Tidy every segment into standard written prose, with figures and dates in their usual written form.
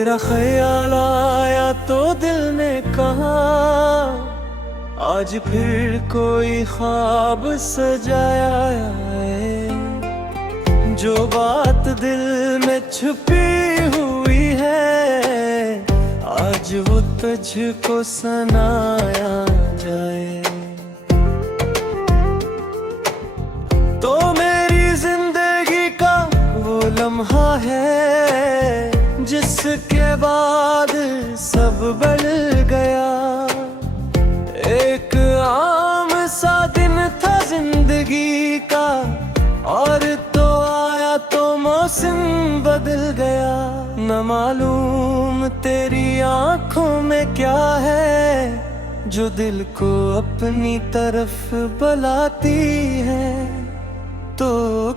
तेरा ख्याल आया तो दिल ने कहा आज फिर कोई ख्वाब सजाया है। जो बात दिल में छुपी हुई है आज वो तुझको सुनाया जाए। तो मेरी जिंदगी का वो लम्हा है जिसके बाद सब बदल गया। एक आम सा दिन था जिंदगी का और तो आया तो मौसम बदल गया। न मालूम तेरी आंखों में क्या है जो दिल को अपनी तरफ बुलाती है। तो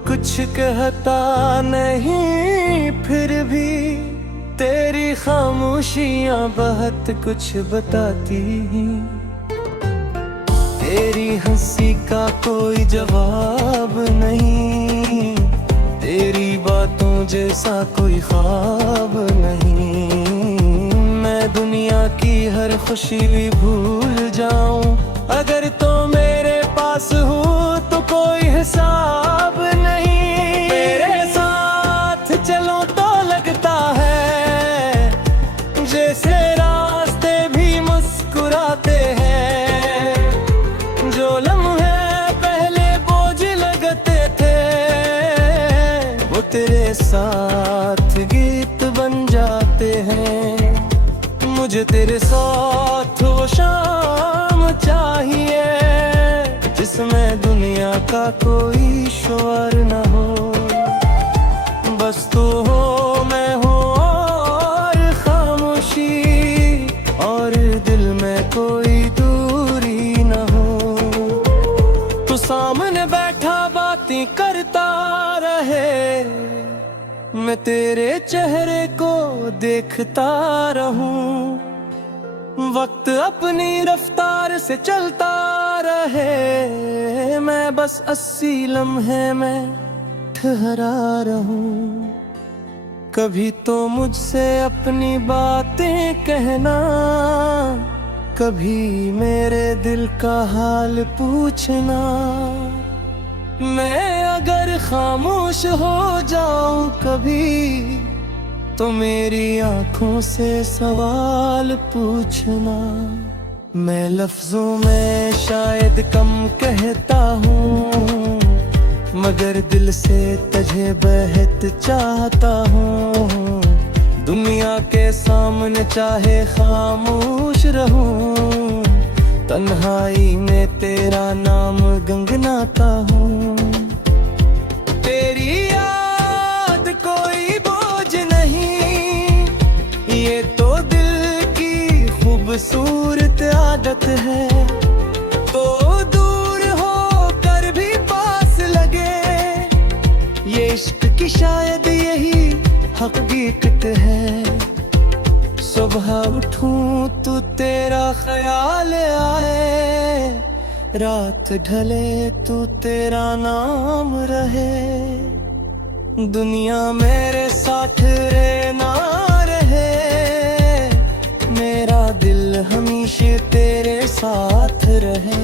कुछ कहता नहीं फिर भी तेरी खामोशियां बहुत कुछ बताती। तेरी हंसी का कोई जवाब नहीं, तेरी बातों जैसा कोई ख्वाब नहीं। मैं दुनिया की हर खुशी भी भूल जाऊं अगर तो मेरे पास हो तो कोई हिसाब नहीं। मेरे साथ चलो तो लगता है जैसे रास्ते भी मुस्कुराते हैं। जो लम्हे पहले बोझ लगते थे वो तेरे साथ गीत बन जाते हैं। मुझे तेरे साथ वो शाम चाहिए जिसमें दुनिया का कोई शोर न हो। बस तू हो मैं हो और खामोशी और दिल में कोई दूरी न हो। तू सामने बैठा बातें करता रहे मैं तेरे चेहरे को देखता रहूं। वक्त अपनी रफ्तार से चलता रहे मैं बस 80 लम्हे में ठहरा रहूं। कभी तो मुझसे अपनी बातें कहना, कभी मेरे दिल का हाल पूछना। मैं अगर खामोश हो जाऊं कभी तो मेरी आंखों से सवाल पूछना। मैं लफ्जों में शायद कम कहता हूँ मगर दिल से तुझे बेहद चाहता हूँ। दुनिया के सामने चाहे खामोश रहूं तन्हाई में तेरा नाम गुनगुनाता हूँ। तेरी याद कोई बोझ नहीं ये तो दिल की खूबसूरत आदत है। तो दूर हो कर भी पास लगे ये इश्क की शायद यही हकीकत है। सुबह उठूं तो तेरा ख्याल आए, रात ढले तो तेरा नाम रहे। दुनिया मेरे साथ रहे ना रहे मेरा दिल हमेशा तेरे साथ रहे।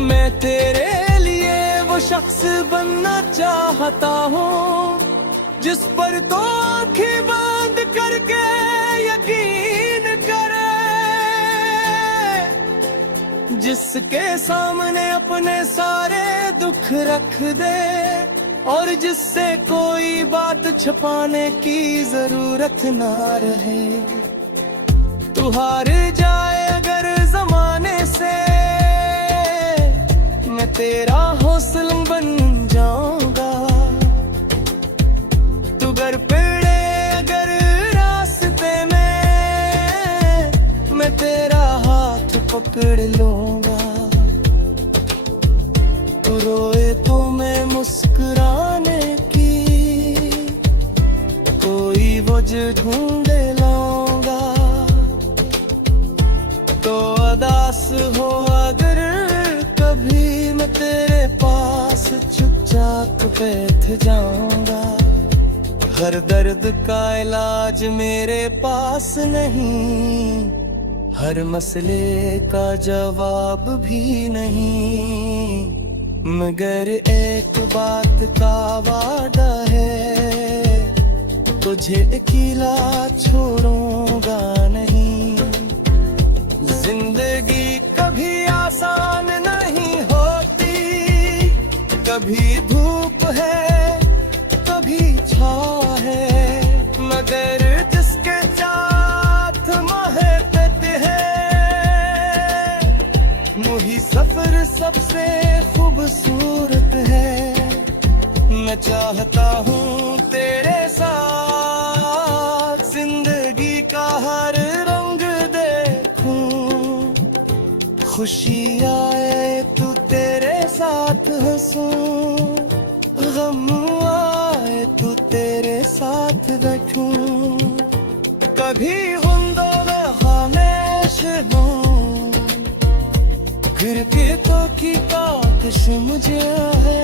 मैं तेरे लिए वो शख्स बनना चाहता हूँ जिस पर तो आँखें बंद करके यकीन करे, जिसके सामने अपने सारे दुख रख दे और जिससे कोई बात छुपाने की जरूरत ना रहे। तू हार जाए अगर जमाने से मैं तेरा हौसला बन जाऊंगा। तू घर पड़े अगर रास्ते में मैं तेरा हाथ पकड़ लूंगा। तू रोए तो मैं मुस्कुराने की कोई वजह ढूंढ लाऊंगा। तो उदास हो अगर कभी मैं तेरे पास चुपचाप बैठ जाऊंगा। हर दर्द का इलाज मेरे पास नहीं, हर मसले का जवाब भी नहीं, मगर एक बात का वादा है, तुझे अकेला छोड़ूंगा नहीं। जिंदगी कभी आसान नहीं होती, कभी धूप है कभी छाँव है, मगर जिसके साथ महकते हैं वही सफर सबसे खूबसूरत है। मैं चाहता हूँ तेरे साथ जिंदगी का हर रंग देखूं, खुशी आए तो तेरे साथ हंसूं, गम आए तो तेरे साथ बैठूं, कभी हुंदों में खामोश हूँ, गिरगिटों की कातिश मुझे है,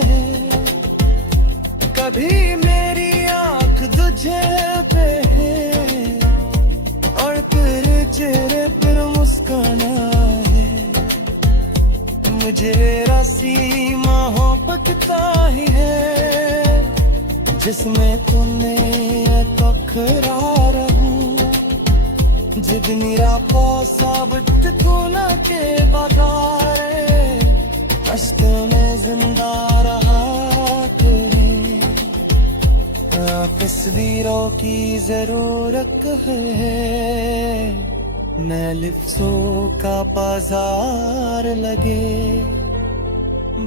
कभी मेरी आँख तुझे पे है और तेरे चेहरे पर मुस्काना है, मुझे रासी मोहब्बत ही है जिसमें तूने तकरार हूँ, जिद मेरा साबित तू न के बगारे, अश्क में जिंदा रहा तेरे, तस्वीरों की जरूरत है, मैं लिफ्ज़ों का बाजार लगे,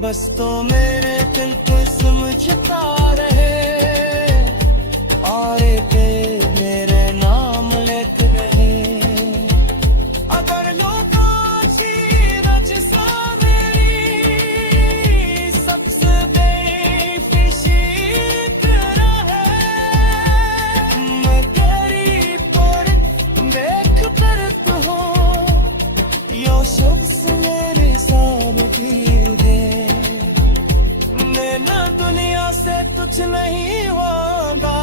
बस तो मेरे दिल को समझता रहे, और के मेरे नाम लिख रहे, अगर लोग रज सा मेरी सबसे बेफिशी रहे, मैं तेरी पर देख कर तू यो शख्स मेरे सामने दे, मैं दुनिया से कुछ नहीं होगा,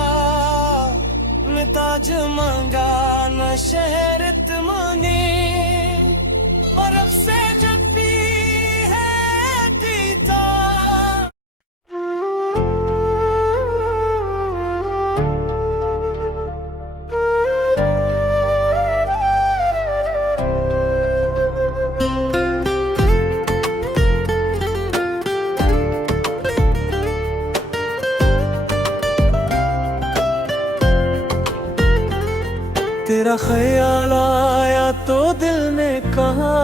न ताज मांगा न शहर तुमने, बर्फ से जब भी है पीता। तेरा ख्याल आया तो दिल ने कहा,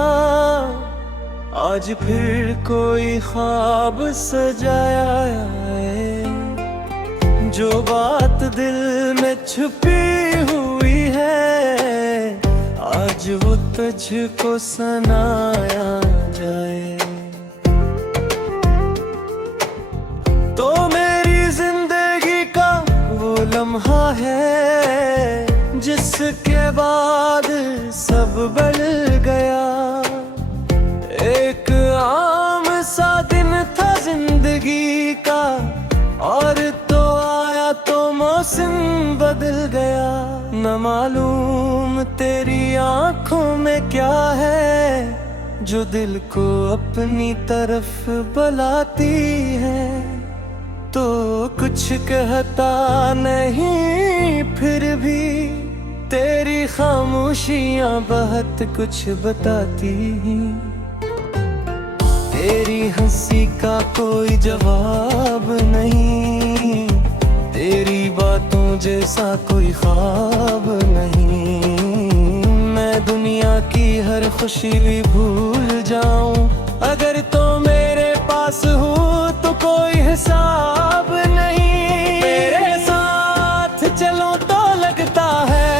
आज फिर कोई ख्वाब सजाया है, जो बात दिल में छुपी हुई है, आज वो तुझको सुनाया जाए। तो मेरी जिंदगी का वो लम्हा है जिसके बाद सब बदल गया, एक आम सा दिन था जिंदगी का, और तो आया तो मौसम बदल गया, न मालूम तेरी आंखों में क्या है जो दिल को अपनी तरफ बुलाती है, तो कुछ कहता नहीं फिर भी तेरी खामोशियां बहुत कुछ बताती हैं, तेरी हंसी का कोई जवाब नहीं, तेरी बातों जैसा कोई ख्वाब नहीं, मैं दुनिया की हर खुशी भी भूल जाऊं, अगर तो मेरे पास हो तो कोई हिसाब नहीं, मेरे साथ चलो तो लगता है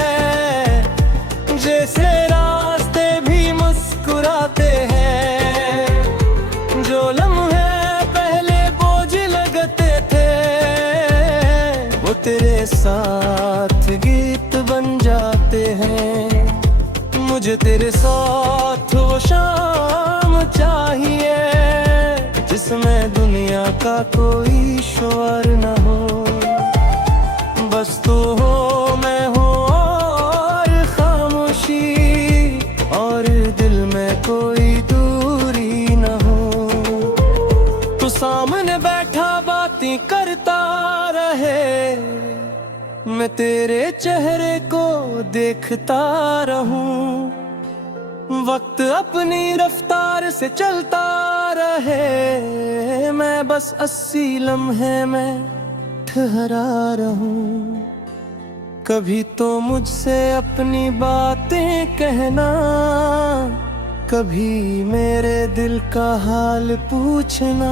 जैसे रास्ते भी मुस्कुराते हैं, जो लम्हे पहले बोझ लगते थे वो तेरे साथ गीत बन जाते हैं, मुझे तेरे साथ वो शाम चाहिए जिसमें दुनिया का कोई शोर न हो, बस तू हो मैं हो और खामोशी, और दिल में कोई दूरी न हो। तू सामने बैठा बातें करता रहे, मैं तेरे चेहरे को देखता रहूं। वक्त अपनी रफ्तार से चलता रहे, मैं बस 80 लम्हे में ठहरा रहूं। कभी तो मुझसे अपनी बातें कहना, कभी मेरे दिल का हाल पूछना।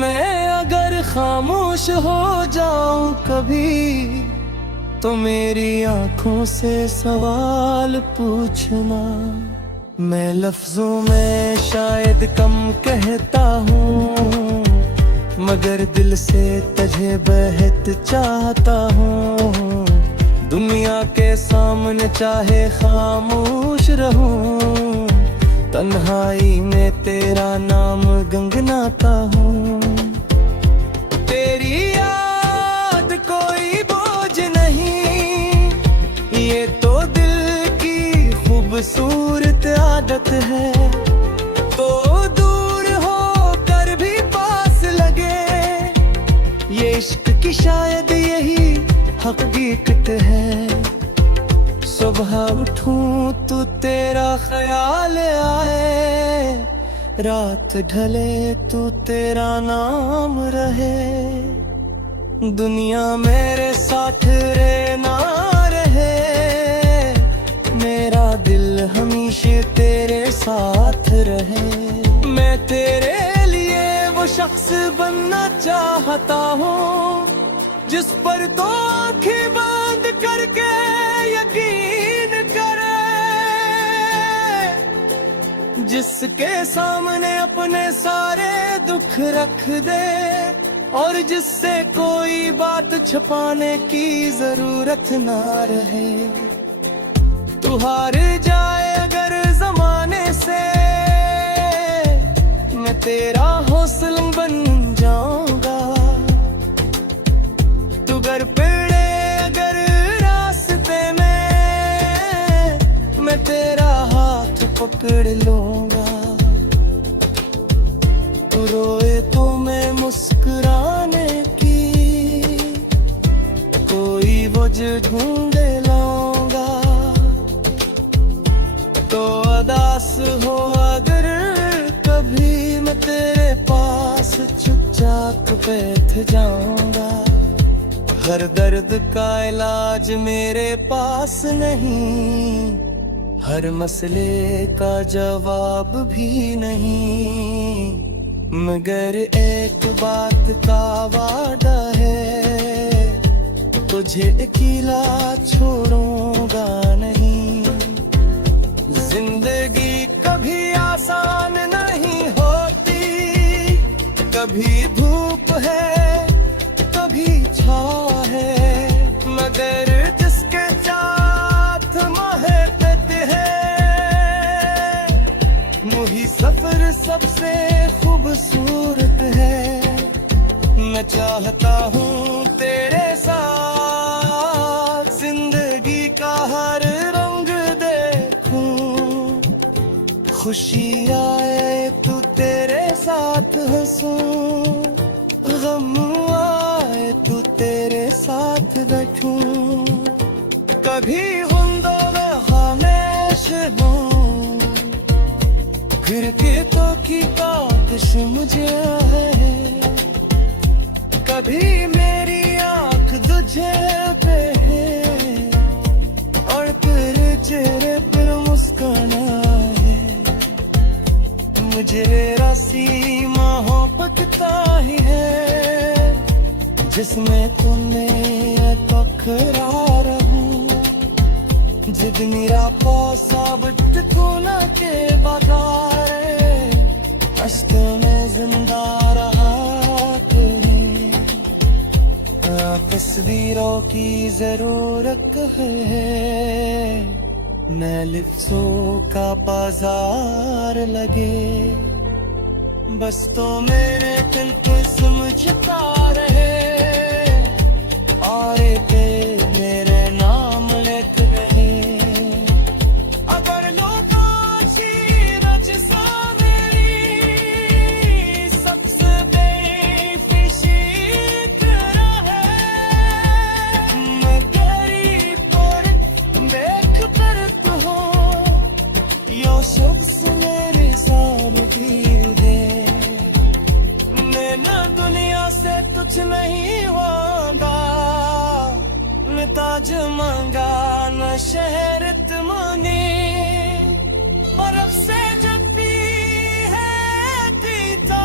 मैं अगर खामोश हो जाऊं कभी, तो मेरी आंखों से सवाल पूछना। मैं लफ्जों में शायद कम कहता हूँ, मगर दिल से तुझे बेहद चाहता हूँ। दुनिया के सामने चाहे खामोश रहूं, तन्हाई में तेरा नाम गुनगुनाता हूँ। तेरी याद कोई बोझ नहीं, ये तो दिल की खूबसूरत आदत है। तो दूर हो कर भी पास लगे, ये इश्क की शायद यही हकीकत है। सुबह उठूं तो तेरा ख्याल आए, रात ढले तो तेरा नाम रहे। दुनिया मेरे साथ रहे ना रहे, मेरा दिल हमेशा तेरे साथ रहे। मैं तेरे लिए वो शख्स बनना चाहता हूँ, जिस पर तो आंखें बंद करके यकीन करे, जिसके सामने अपने सारे दुख रख दे, और जिससे कोई बात छुपाने की जरूरत ना रहे। तू हार जाए अगर जमाने से, मैं तेरा हौसला बन जाऊंगा। तू घर पड़े अगर रास्ते में, मैं तेरा हाथ पकड़ लूंगा। तू रोए तो मैं मुस्कुराने की कोई वजह ढूंढ लाऊंगा। तो अदास हो अगर कभी, मैं तेरे पास चुपचाप बैठ जाऊंगा। हर दर्द का इलाज मेरे पास नहीं, हर मसले का जवाब भी नहीं, मगर एक बात का वादा है, तुझे अकेला छोड़ूंगा नहीं। जिंदगी कभी आसान नहीं होती, कभी धूप है कभी छाँव है, मगर जिसके साथ महकत है, वही सफर सबसे खूबसूरत है। मैं चाहता हूँ तेरे साथ जिंदगी का हर रंग देखूं, खुशी आए तो तेरे साथ हंसूं, गम आए तो तेरे साथ बैठूं। कभी हुंदों में खामोश हूँ, फिर के तो की कातिश मुझे है। कभी मेरी आंख तुझे पे है, और फिर चेहरे पर मुस्कान है। मुझे रासी मोहब्बत ही है, जिसमें तुमने तकरार हूँ। जिद मेरा साबित खूना के बाजार, अश्क में जिंदा रहा तस्वीरों की जरूरत है, मैं लिफ्ज़ों का बाजार लगे। बस तो मेरे दिल को समझता रहे, कुछ नहीं होगा, न ताज मांगा न शहरत मांगी, और अब से जब भी है पीता।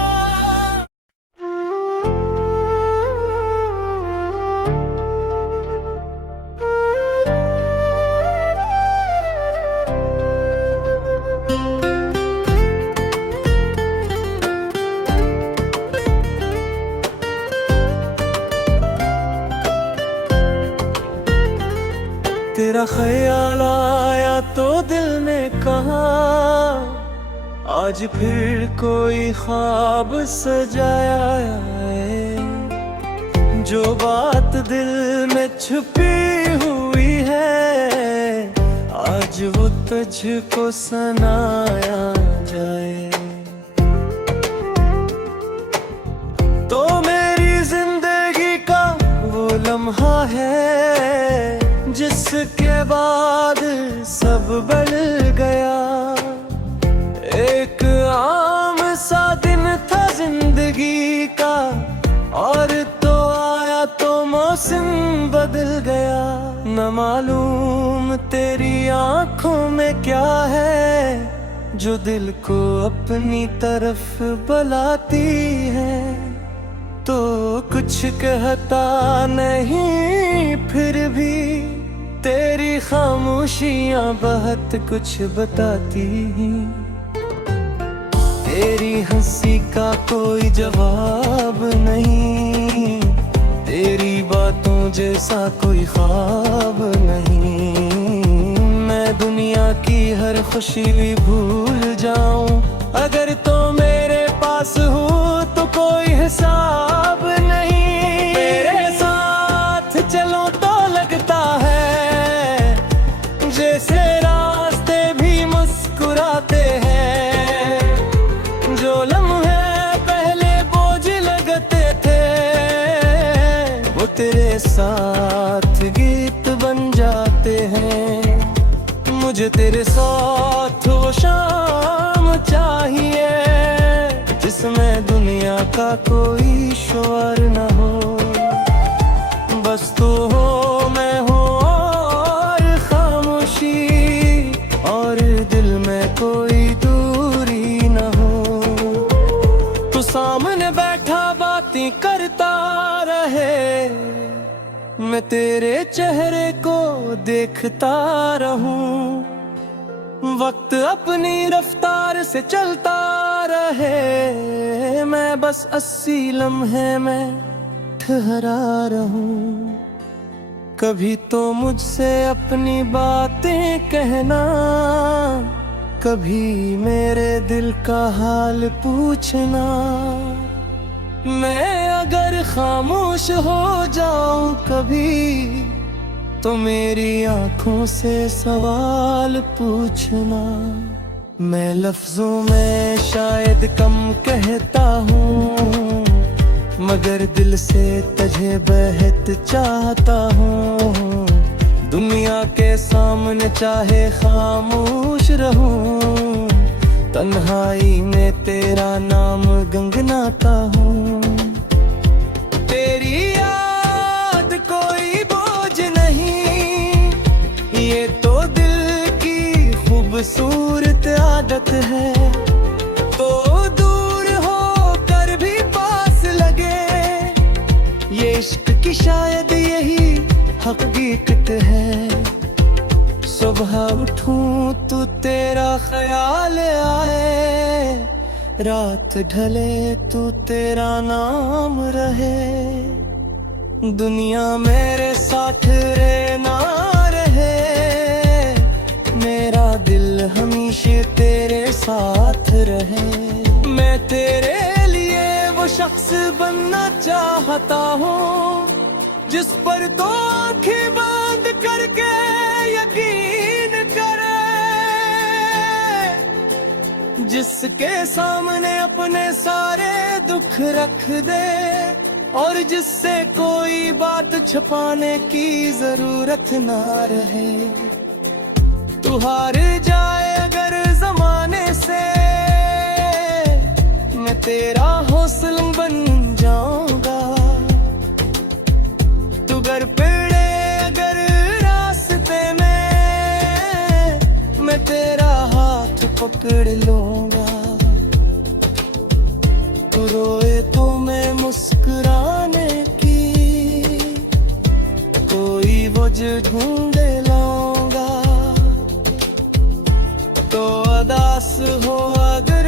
तेरा ख्याल आया तो दिल ने कहा, आज फिर कोई ख्वाब सजाया है। जो बात दिल में छुपी हुई है, आज वो तुझको सुनाया जाए। तो मेरी जिंदगी का वो लम्हा है, जिसके बाद सब बदल गया। एक आम सा दिन था जिंदगी का, और तो आया तो मौसम बदल गया। न मालूम तेरी आंखों में क्या है, जो दिल को अपनी तरफ बुलाती है। तो कुछ कहता नहीं, फिर भी तेरी खामोशियां बहुत कुछ बताती। तेरी हंसी का कोई जवाब नहीं, तेरी बातों जैसा कोई ख्वाब नहीं। मैं दुनिया की हर खुशी भी भूल जाऊं, अगर तो मेरे पास हो तो कोई हिसाब नहीं। मेरे साथ चलो तो लगता है जैसे रास्ते भी मुस्कुराते हैं। जो लम्हे पहले बोझ लगते थे, वो तेरे साथ गीत बन जाते हैं। मुझे तेरे साथ वो शाम चाहिए, जिसमें दुनिया का कोई शोर न हो। बस तू हो, मैं हो, और खामोशी, और दिल में कोई दूरी न हो। तू सामने बैठा बातें करता रहे, मैं तेरे चेहरे को देखता रहूं। वक्त अपनी रफ्तार से चलता रहे, मैं बस 80 लम्हे में ठहरा रहूं। कभी तो मुझसे अपनी बातें कहना, कभी मेरे दिल का हाल पूछना। मैं अगर खामोश हो जाऊं कभी, तो मेरी आंखों से सवाल पूछना। मैं लफ्जों में शायद कम कहता हूँ, मगर दिल से तुझे बेहद चाहता हूँ। दुनिया के सामने चाहे खामोश रहूं, तन्हाई में तेरा नाम गुनगुनाता हूँ। तेरी याद कोई बोझ नहीं, ये तो दिल की खूबसूरत आदत है। तो दूर हो कर भी पास लगे, ये इश्क की शायद यही हकीकत है। सुबह उठूं तो तेरा ख्याल आए, रात ढले तो तेरा नाम रहे। दुनिया मेरे साथ रहे ना रहे, मेरा दिल हमेशा तेरे साथ रहे। मैं तेरे लिए वो शख्स बनना चाहता हूँ, जिस पर तो आंखें बंद करके यकीन करे, जिसके सामने अपने सारे दुख रख दे, और जिससे कोई बात छुपाने की जरूरत ना रहे। तू हार जाए अगर जमाने से, मैं तेरा हौसला बन जाऊंगा। मुस्कुराने की, कोई वजह ढूंढे लाऊंगा। तो अदास हो अगर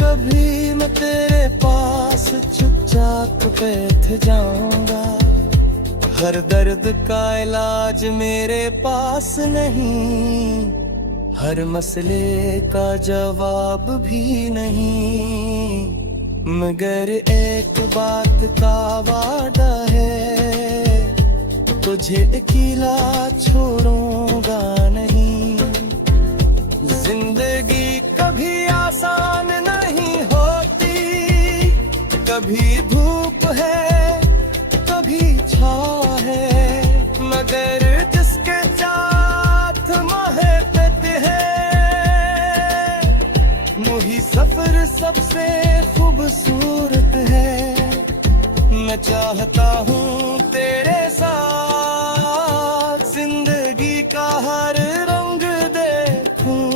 कभी मैं तेरे पास, चुपचाप बैठ जाऊंगा। हर दर्द का इलाज मेरे पास नहीं, हर मसले का जवाब भी नहीं, मगर एक बात का वादा है, तुझे अकेला छोड़ूंगा नहीं। जिंदगी कभी आसान नहीं होती, कभी धूप है कभी छाँव है, मगर जिसके साथ महकते हैं वही सफर सबसे खूबसूरत है। मैं चाहता हूँ तेरे साथ जिंदगी का हर रंग देखूं,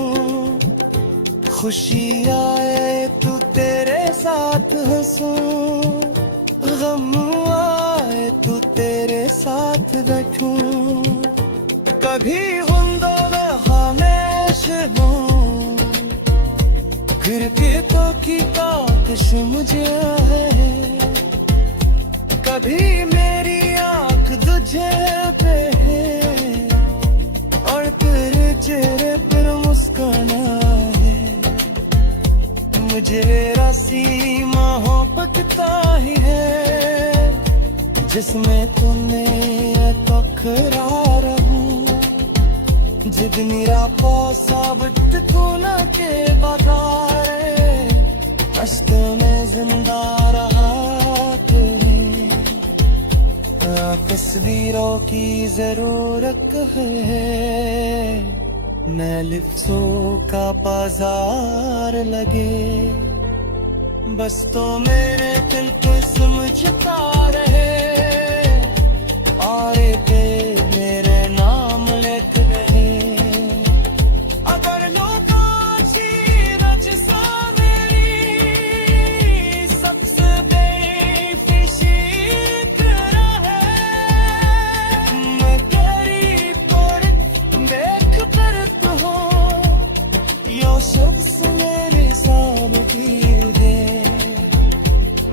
खुशी आए तो तेरे साथ हंसूं, गम आए तो तेरे साथ बैठूं। कभी होंदो में हमेशा हूँ, गिरगिटों की कातिश मुझे है। कभी मेरी आँख तुझे पे है, और तेरे चेहरे पर मुस्काना है। मुझे रासी मोहब्बत ही है, जिसमें तुमने तकरार हूँ। जिद मेरा पौसावट खूना के बगारे, अश्कों में जिंदा रहा तुम्हें। तस्वीरों की जरूरत है, मैं लिफ्टों का बाजार लगे, बस तो मेरे दिल को समझता रहे। और के मेरे नाम लिख रहे, अगर लोग अच्छी रचसा मेरी सबसे बेफिशीक रहे। मैं तेरी पर देख कर तू हो, यो शख्स मेरे सामने दे।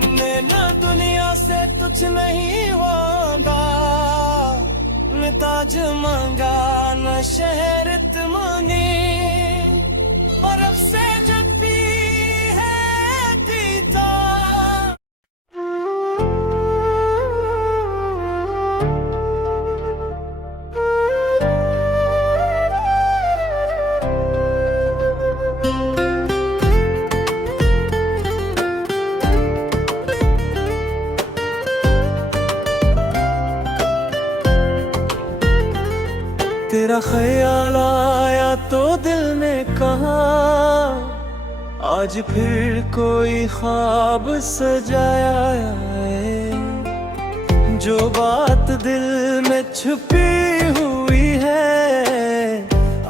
मैं ना दुनिया से कुछ नहीं मांगा, न ताज मांगा न शहरत मांगी, बर्फ से जब भी है पीता। तेरा ख्याल आया तो दिल ने कहा, आज फिर कोई ख्वाब सजाया है। जो बात दिल में छुपी हुई है,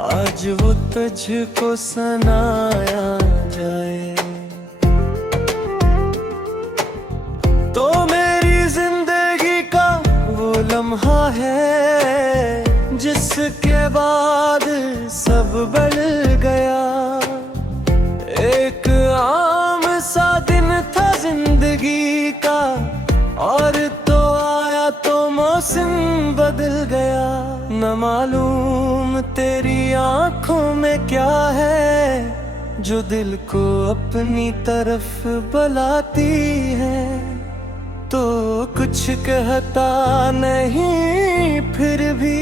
आज वो तुझको सुनाया जाए। तो मेरी जिंदगी का वो लम्हा है, जिसके बाद सब बदल गया। एक आम सा दिन था जिंदगी का, और तो आया तो मौसम बदल गया। न मालूम तेरी आंखों में क्या है, जो दिल को अपनी तरफ बुलाती है। तो कुछ कहता नहीं फिर भी,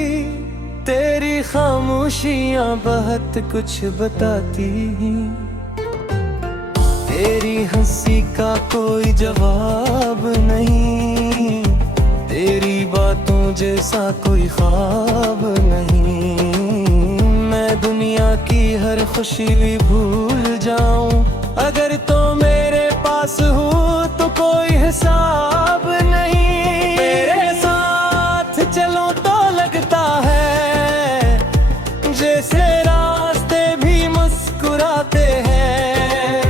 तेरी खामोशियां बहुत कुछ बताती। तेरी हंसी का कोई जवाब नहीं, तेरी बातों जैसा कोई ख्वाब नहीं। मैं दुनिया की हर खुशी भी भूल जाऊं, अगर तो मेरे पास हो तो कोई हिसाब नहीं। मेरे साथ चलो तो लगता है जैसे रास्ते भी मुस्कुराते हैं।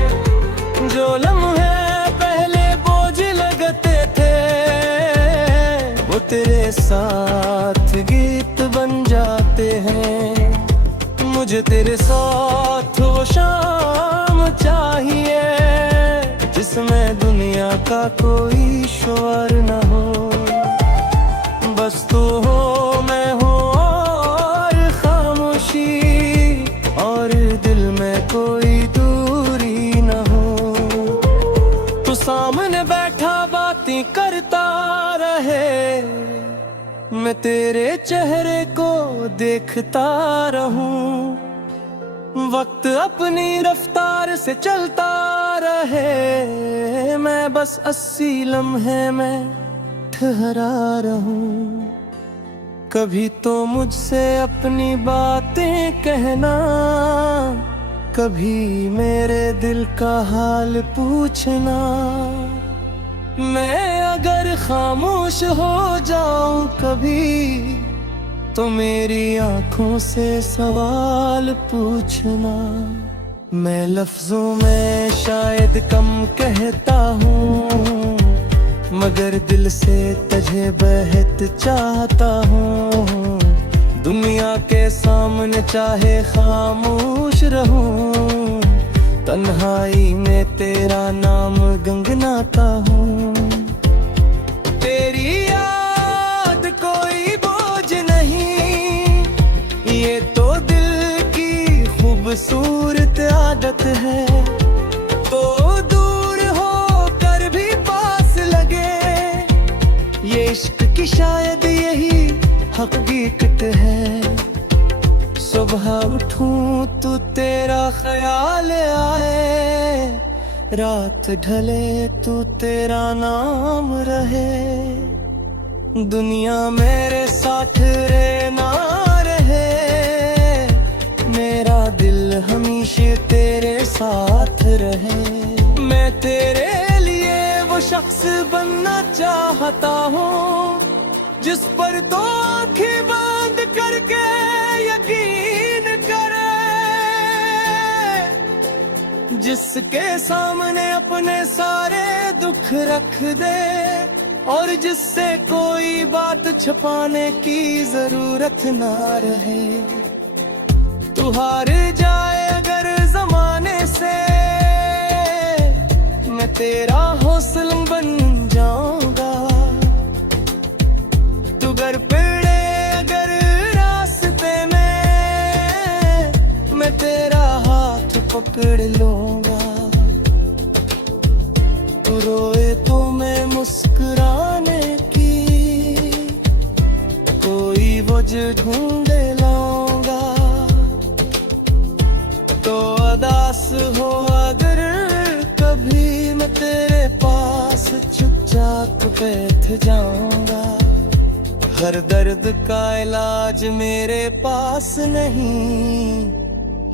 जो लम्हे पहले बोझ लगते साथ गीत बन जाते हैं। मुझे तेरे साथ वो शाम चाहिए जिसमें दुनिया का कोई शोर न हो। बस तू हो, मैं हो और खामोशी, और दिल में कोई दूरी न हो। तू सामने बैठा बातें करता रहे, मैं तेरे चेहरे को देखता रहूं। वक्त अपनी रफ्तार से चलता रहे, मैं बस 80 लम्हे में ठहरा रहूं। कभी तो मुझसे अपनी बातें कहना, कभी मेरे दिल का हाल पूछना। मैं अगर खामोश हो जाऊं कभी, तो मेरी आंखों से सवाल पूछना। मैं लफ्जों में शायद कम कहता हूँ, मगर दिल से तुझे बेहद चाहता हूँ। दुनिया के सामने चाहे खामोश रहूं, तन्हाई में तेरा नाम गुनगुनाता हूँ। तेरी याद कोई बोझ नहीं, ये तो दिल की खूबसूरत आदत है। तो दूर हो कर भी पास लगे, ये इश्क की शायद यही हकीकत है। सुबह उठूं तो तेरा ख्याल आए, रात ढले तो तेरा नाम रहे। दुनिया मेरे साथ रहे ना रहे, मेरा दिल हमेशा तेरे साथ रहे। मैं तेरे लिए वो शख्स बनना चाहता हूँ, जिस पर तो आँखें बंद करके यकीन करे, जिसके सामने अपने सारे दुख रख दे, और जिससे कोई बात छुपाने की जरूरत ना रहे। तू हार जाए अगर जमाने से, मैं तेरा हौसला बन जाऊंगा। तू घर पड़े अगर रास्ते में, मैं तेरा हाथ पकड़ लूंगा। तू रोए तो मैं मुस्कुराने की कोई वजह ढूंढ लाऊंगा। तो अदास हो अगर कभी, मैं तेरे पास चुपचाप बैठ जाऊंगा। हर दर्द का इलाज मेरे पास नहीं,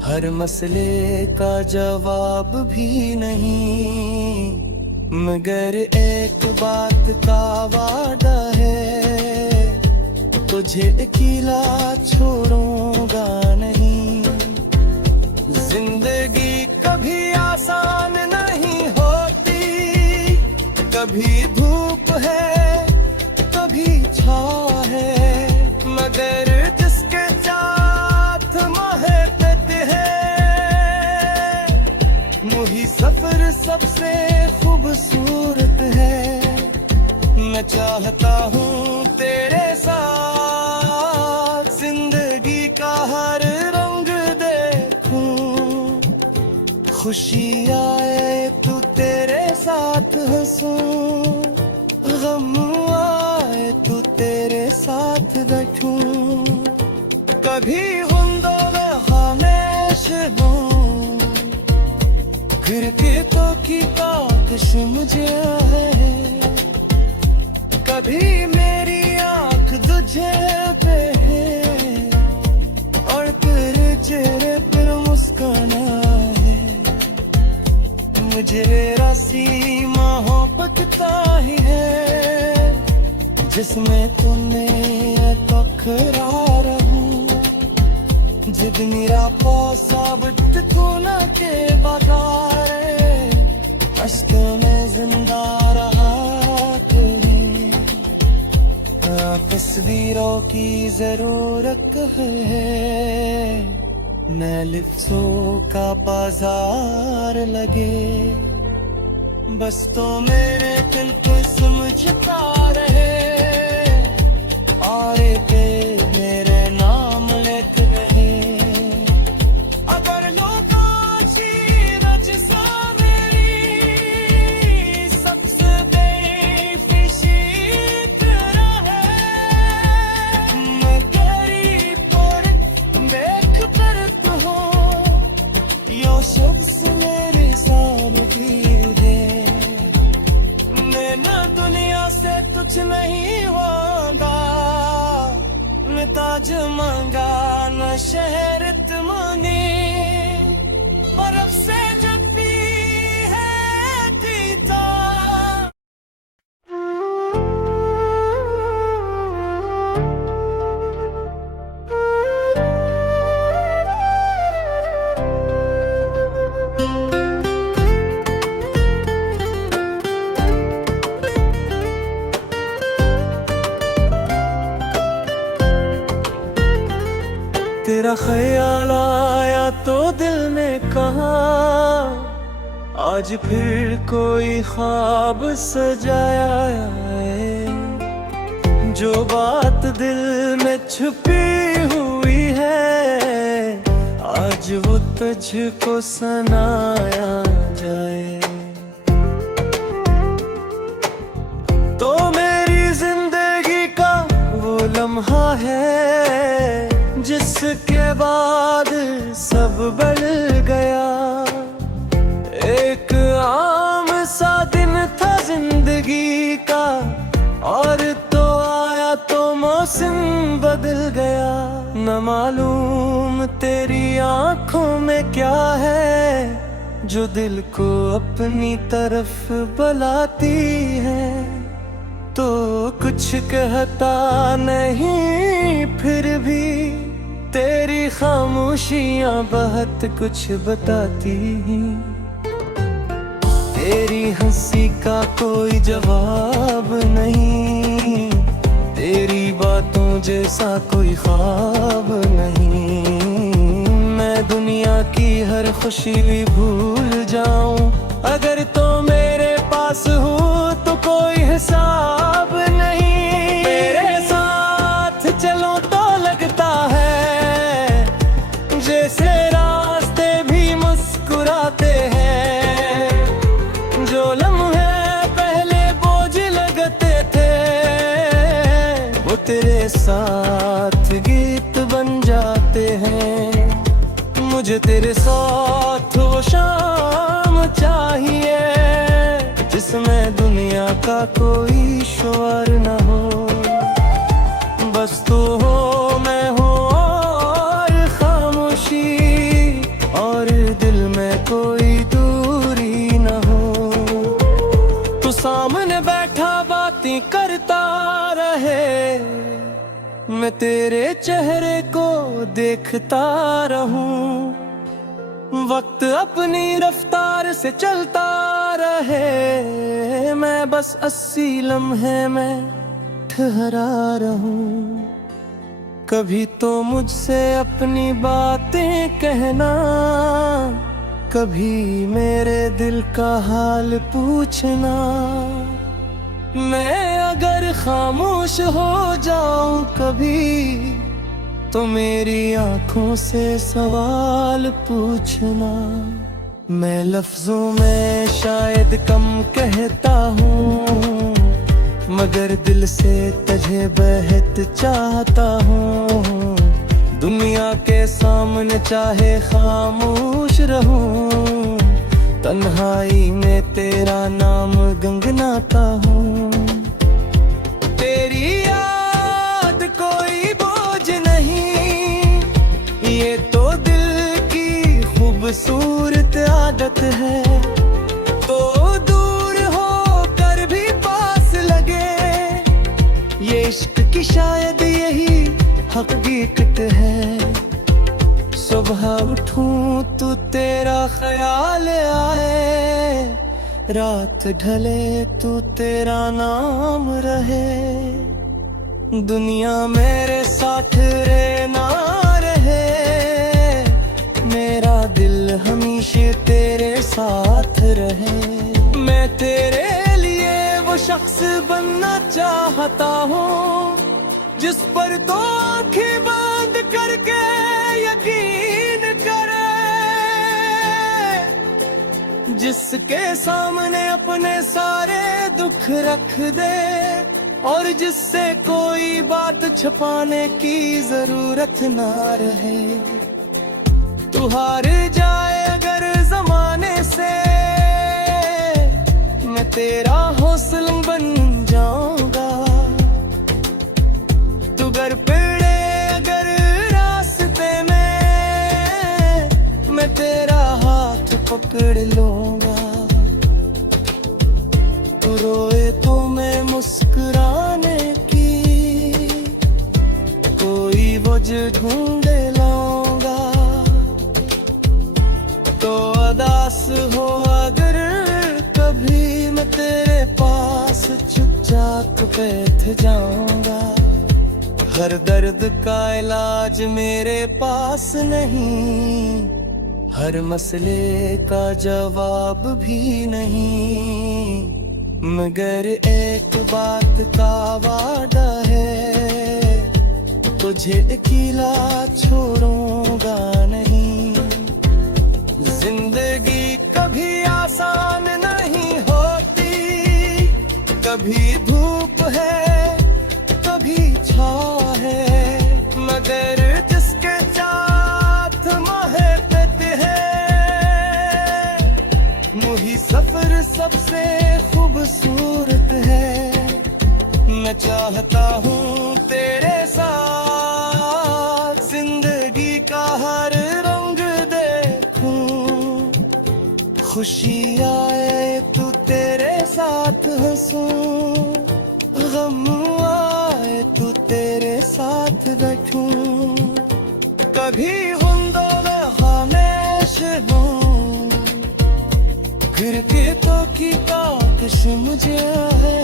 हर मसले का जवाब भी नहीं, मगर एक बात का वादा है, तुझे अकेला छोड़ूंगा नहीं। जिंदगी कभी आसान नहीं होती, कभी धूप है कभी छाँव है, मगर जिसके साथ महकत है, वही सफर सबसे खूबसूरत है। मैं चाहता हूँ तेरे साथ जिंदगी का हर रंग देखूं, खुशी आए तो तेरे साथ हंसूं, गम आए तो तेरे साथ बैठूं। कभी हुंदों में खामोश हूँ, खिड़कियों की ताकश मुझे है। कभी मेरी आँख तुझे पे है, और तेरे चेहरे पर मुस्काना है। मुझे सीमा हो पकता ही है, जिसमें तूने तकरार हूँ। जिद मेरा साबित तू न के बगार, अश्कों में जिंदा रहा तुम्हें। तस्वीरों की जरूरत है, न लिफ्ज़ों का बाजार लगे। बस तो मेरे दिल को समझता रहे, और के मेरे नाम लिख रहे। अगर लोग रज सा मेरी सबसे बेफिशी रहे, मैं तेरी पर देख कर तू हो, यो शख्स मेरे सामने दे। मैं ना दुनिया से कुछ नहीं होगा, न ताज मांगा न शहर तुमने, बर्फ से जब भी है पीता। तेरा ख्याल आया तो दिल में कहा, आज फिर कोई ख्वाब सजाया है। जो बात दिल में छुपी हुई है, आज वो तुझको सुनाया जाए। तो मेरी जिंदगी का वो लम्हा है, जिसके बाद सब बदल गया। एक आम सा दिन था जिंदगी का, और तो आया तो मौसम बदल गया। न मालूम तेरी आंखों में क्या है, जो दिल को अपनी तरफ बुलाती है। तो कुछ कहता नहीं, फिर भी तेरी खामोशियां बहुत कुछ बताती। तेरी हंसी का कोई जवाब नहीं, तेरी बातों जैसा कोई ख्वाब नहीं। मैं दुनिया की हर खुशी भी भूल जाऊं, अगर तो मेरे पास हो तो कोई हिसाब नहीं। मेरे साथ चलो तो लगता है जैसे रास्ते भी मुस्कुराते हैं। जो लम्हे पहले बोझ लगते थे, वो तेरे साथ गीत बन जाते हैं। मुझे तेरे साथ वो शाम चाहिए, जिसमें दुनिया का कोई शोर न हो। बस तू हो, मैं हो, और खामोशी, और दिल में कोई दूरी न हो। तू सामने बैठा बातें करता रहे, मैं तेरे चेहरे को देखता रहूं। वक्त अपनी रफ्तार से चलता रहे, मैं बस 80 लम्हे में ठहरा रहूं। कभी तो मुझसे अपनी बातें कहना, कभी मेरे दिल का हाल पूछना। मैं अगर खामोश हो जाऊं कभी, तो मेरी आंखों से सवाल पूछना। मैं लफ्जों में शायद कम कहता हूँ, मगर दिल से तुझे बेहद चाहता हूँ। दुनिया के सामने चाहे खामोश रहूं, तन्हाई में तेरा नाम गुनगुनाता हूँ। तेरी याद कोई बोझ नहीं, ये तो दिल की खूबसूरत आदत है। तो दूर हो कर भी पास लगे, ये इश्क की शायद यही हकीकत है। सुबह उठूं तो तेरा ख्याल आए, रात ढले तो तेरा नाम रहे। दुनिया मेरे साथ रहे ना रहे, मेरा दिल हमेशा तेरे साथ रहे। मैं तेरे लिए वो शख्स बनना चाहता हूँ जिस पर तो आंखें बंद करके यकीन करे, जिसके सामने अपने सारे दुख रख दे और जिससे कोई बात छुपाने की जरूरत ना रहे। तू हार जाए अगर जमाने से, मैं तेरा हौसला बन जाऊंगा। तू घर पड़े अगर रास्ते में, मैं तेरा हाथ पकड़ लूंगा। तू रोए तो मैं मुस्कुराने की कोई वजह ढूंढ लाऊंगा। तो उदास हो अगर कभी, मैं तेरे पास चुपचाप बैठ जाऊंगा। हर दर्द का इलाज मेरे पास नहीं, हर मसले का जवाब भी नहीं, मगर एक बात का वादा है, तुझे अकेला छोड़ूंगा नहीं। जिंदगी कभी आसान नहीं होती, कभी धूप है कभी छाँव है, मगर जिसके साथ मोहब्बत है, वही सफर सबसे खूबसूरत है। मैं चाहता हूँ तेरे साथ जिंदगी का हर रंग देखूं, खुशी आए तो तेरे साथ हंसूं, गम आए तो तेरे साथ बैठूं। कभी हुंदों में खामोश हूँ, गिरगिटों की ताकश मुझे है,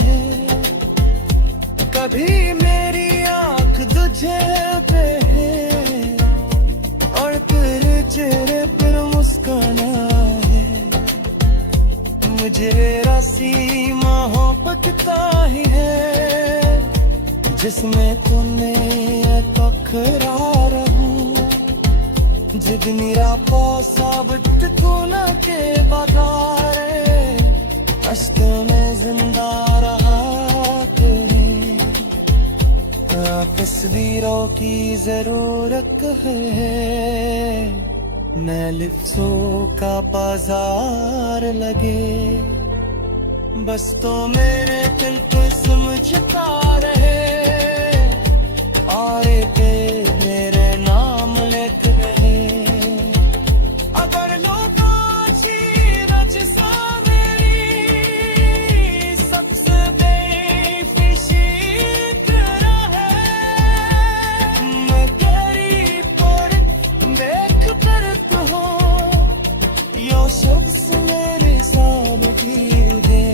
कभी मेरी आंख तुझे पे है और तेरे चेहरे पर मुस्काना है। मुझे रासी मोहब्बत का ही है जिसमें तूने तकरार हूँ, जिद मेरा पौसाबट कोना के बाजारे, अश्क में जिंदा रहा तेरे। तस्वीरों की जरूरत है, मैं लिफ्टों का बाजार लगे, बस तो मेरे दिल को समझता रहे, और के मेरे नाम लिख रहे। अगर लोग रच सा मेरी सबसे बेफिशी रहे, मैं तेरी पर देख कर कहूँ, यो शख्स मेरे सामने दे।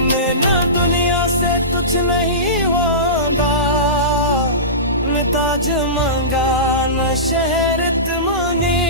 मैं ना दुनिया से कुछ नहीं मांगा, न ताज मांगा न शहरत मांगी,